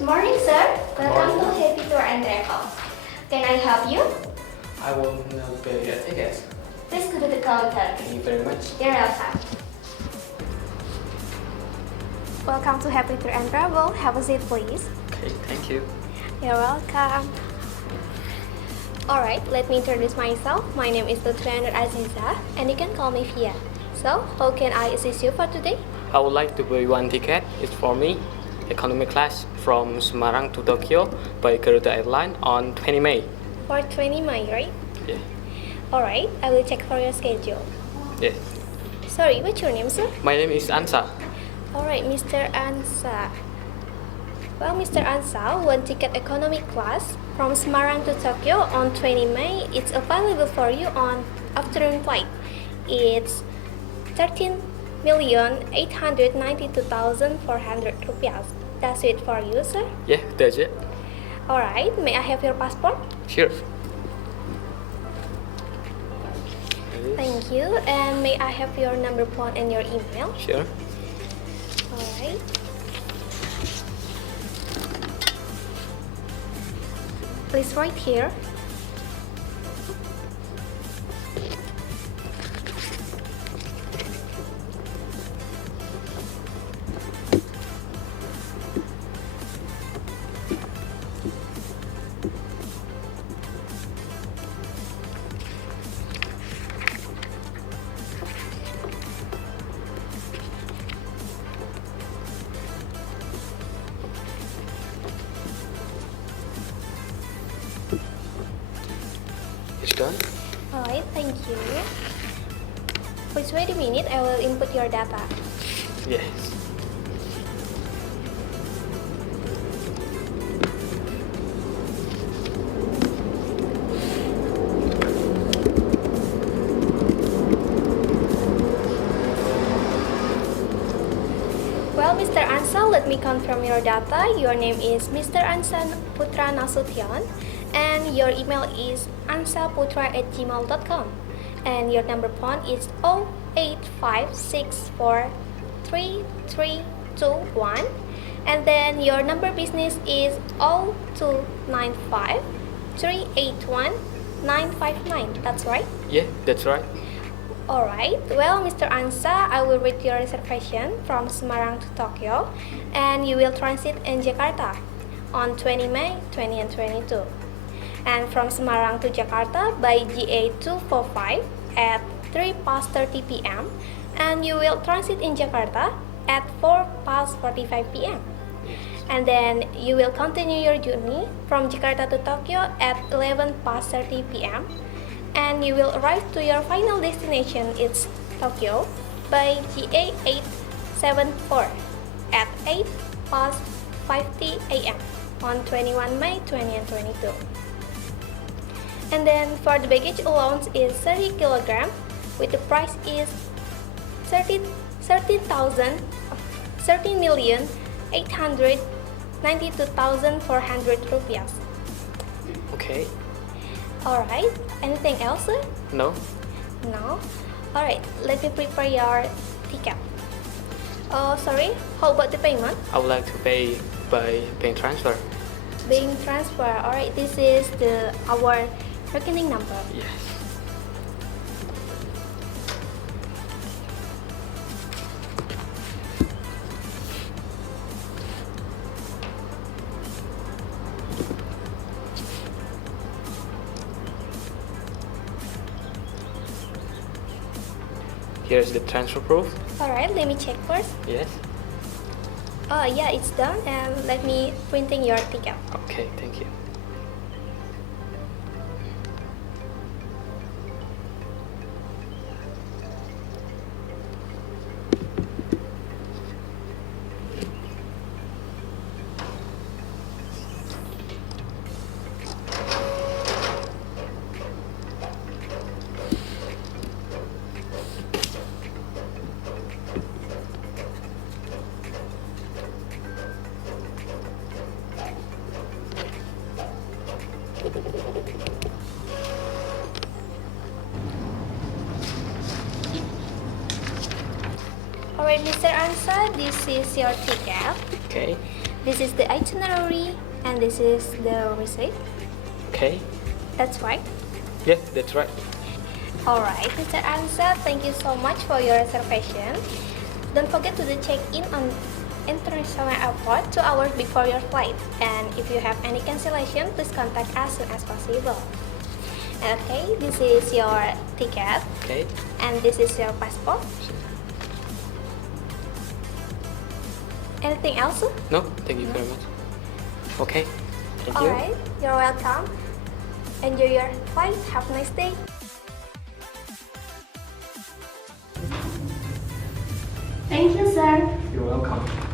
Good morning, sir. Welcome to Morning. Happy Tour and Travel. Can I help you? I will now pay your ticket. Please go to the counter. Thank you very much. You're welcome. Welcome to Happy Tour and Travel. Have a seat, please. Okay, thank you. You're welcome. Alright, let me introduce myself. My name is Luthfia Nur Azizah, and you can call me Fia. So, how can I assist you for today? I would like to buy one ticket. It's for me, economy class from Semarang to Tokyo by Garuda Airline on 20 May. For 20 May, right? Yeah. Alright, I will check for your schedule. Yes. Sorry, what's your name, sir? My name is Ansa. Alright, Mr. Ansa. Well, Mr. Ansa, one ticket economy class from Semarang to Tokyo on 20 May. It's available for you on afternoon flight. It's 13,892,400 rupiah. That's it for you, sir. Yeah, that's it. Alright, may I have your passport? Sure. Thank you. And may I have your number phone and your email? Sure. Alright. Please write here. It's done? Alright, thank you. Please wait a minute, I will input your data. Yes. Well, Mr. Ansa, let me confirm your data. Your name is Mr. Ansa Putra Nasution, and your email is ansaputra@gmail.com, and your number phone is 085643321, and then your number business is 0295381959. That's right? Yeah, that's right. Alright, well, Mr. Ansa, I will read your reservation from Semarang to Tokyo, and you will transit in Jakarta on 20 May 2022. And from Semarang to Jakarta by GA245 at 3 past 30 p.m. and you will transit in Jakarta at 4 past 45 p.m. And then you will continue your journey from Jakarta to Tokyo at 11 past 30 p.m. and you will arrive to your final destination, it's Tokyo, by GA874 at 8 past 50 a.m. on 21 May 2022. And then for the baggage allowance is 30 kg, with the price is 13,892,400 rupiah. Okay. Alright, anything else, sir? No? No? Alright, let me prepare your ticket. Oh, sorry, how about the payment? I would like to pay by bank transfer. Bank transfer. Alright, this is our reckoning number. Yes. Here's the transfer proof. Alright, let me check first. Yes. Oh yeah, it's done, and let me printing your ticket. Okay, thank you. Alright, Mr. Ansa, this is your ticket. Okay. This is the itinerary, and this is the receipt. Okay. That's right. Yeah, that's right. Alright, Mr. Ansa, thank you so much for your reservation. Don't forget to check in on International Airport 2 hours before your flight. And if you have any cancellation, please contact us as soon as possible. Okay, this is your ticket. Okay. And this is your passport. Anything else? No, thank you very much. Okay, thank you. Alright, you're welcome. Enjoy your flight. Have a nice day. Thank you, sir. You're welcome.